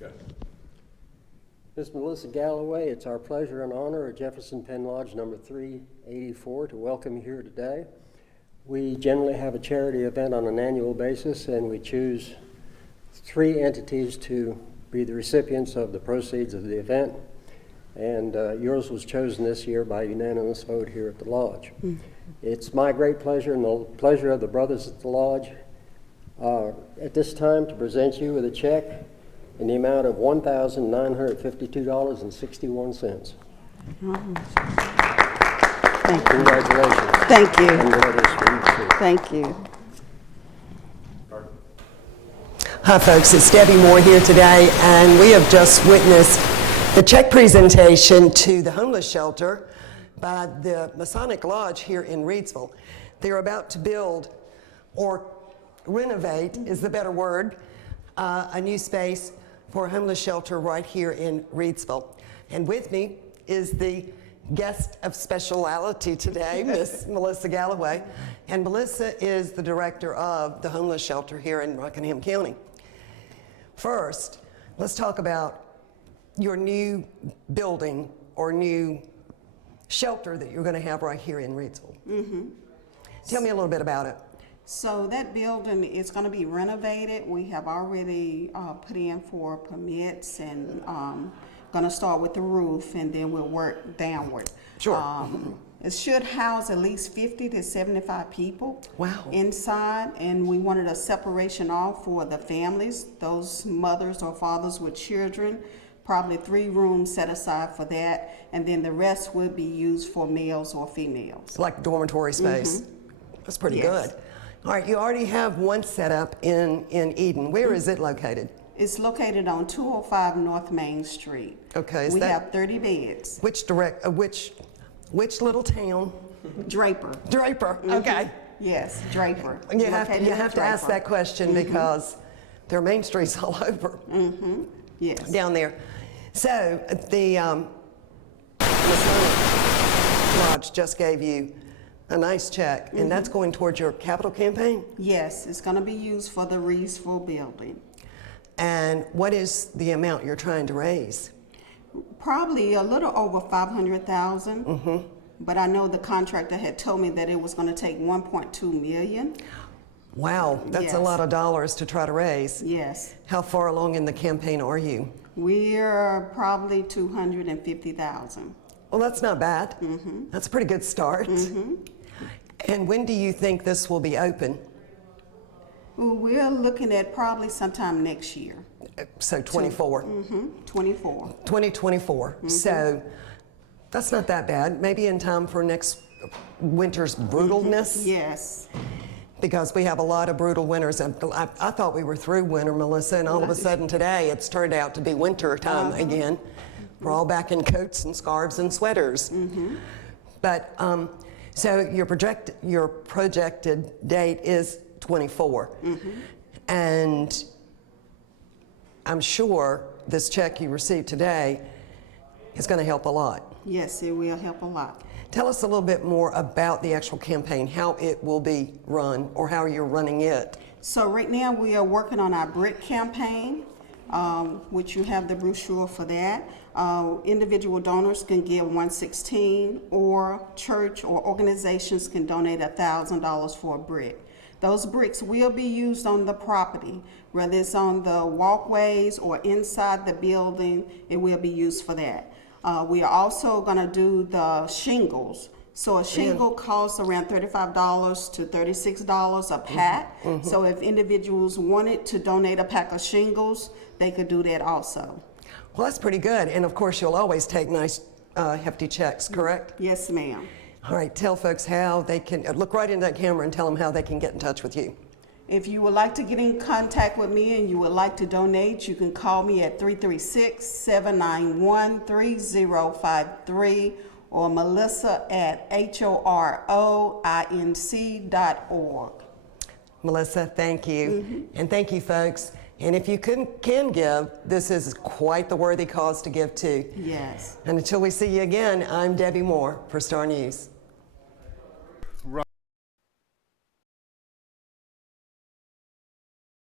Good. Ms. Melissa Galloway, it's our pleasure and honor at Jefferson Penn Lodge number 384 to welcome you here today. We generally have a charity event on an annual basis, and we choose 3 entities to be the recipients of the proceeds of the event. And yours was chosen this year by unanimous vote here at the Lodge. It's my great pleasure and the pleasure of the brothers at the Lodge at this time to present you with a check in the amount of $1,952.61. Thank you. Congratulations. Thank you. And letters for you too. Thank you. Hi folks, it's Debbie Moore here today, and we have just witnessed the check presentation to the homeless shelter by the Masonic Lodge here in Reidsville. They're about to build, or renovate is the better word, a new space for a homeless shelter right here in Reidsville. And with me is the guest of speciality today, Miss Melissa Galloway. And Melissa is the director of the homeless shelter here in Rockingham County. First, let's talk about your new building or new shelter that you're going to have right here in Reidsville. Tell me a little bit about it. So that building is going to be renovated. We have already put in for permits and going to start with the roof, and then we'll work downward. Sure. It should house at least 50 to 75 people. Wow. Inside, and we wanted a separation off for the families, those mothers or fathers with children, probably 3 rooms set aside for that, and then the rest would be used for males or females. Like dormitory space. That's pretty Yes. good. All right, you already have one set up in Eden. Where is it located? It's located on 205 North Main Street. Okay, is we that- have 30 beds. Which little town? Draper. Draper, okay. Yes, Draper. You have Located in to ask Draper. that question because there are main streets all over Yes. down there. So the Masonic Lodge just gave you a nice check, and that's going towards your capital campaign? Yes, it's going to be used for the Reidsville building. And what is the amount you're trying to raise? Probably a little over 500,000. But I know the contractor had told me that it was going to take 1.2 million. Wow, that's Yes. a lot of dollars to try to raise. Yes. How far along in the campaign are you? We're probably 250,000. Well, that's not bad. That's a pretty good start. And when do you think this will be open? We're looking at probably sometime next year. So 24. 24. 2024. So that's not that bad. Maybe in time for next winter's brutalness. Yes. Because we have a lot of brutal winters. And I thought we were through winter, Melissa, and all of a sudden today it's turned out to be winter time again. We're all back in coats and scarves and sweaters. But so your projected date is 24. And I'm sure this check you received today is going to help a lot. Yes, it will help a lot. Tell us a little bit more about the actual campaign, how it will be run, or how you're running it. So right now we are working on our brick campaign, which you have the brochure for that. Individual donors can give $116, or church or organizations can donate $1,000 for a brick. Those bricks will be used on the property, whether it's on the walkways or inside the building, it will be used for that. We are also going to do the shingles. So a shingle costs around $35 to $36 a pack. So if individuals wanted to donate a pack of shingles, they could do that also. Well, that's pretty good. And of course, you'll always take nice, hefty checks, correct? Yes, ma'am. All right, tell folks how they can, look right into that camera and tell them how they can get in touch with you. If you would like to get in contact with me and you would like to donate, you can call me at 336-791-3053 or Melissa at horoinc.org. Melissa, thank you. And thank you, folks. And if you can give, this is quite the worthy cause to give to. Yes. And until we see you again, I'm Debbie Moore for Star News.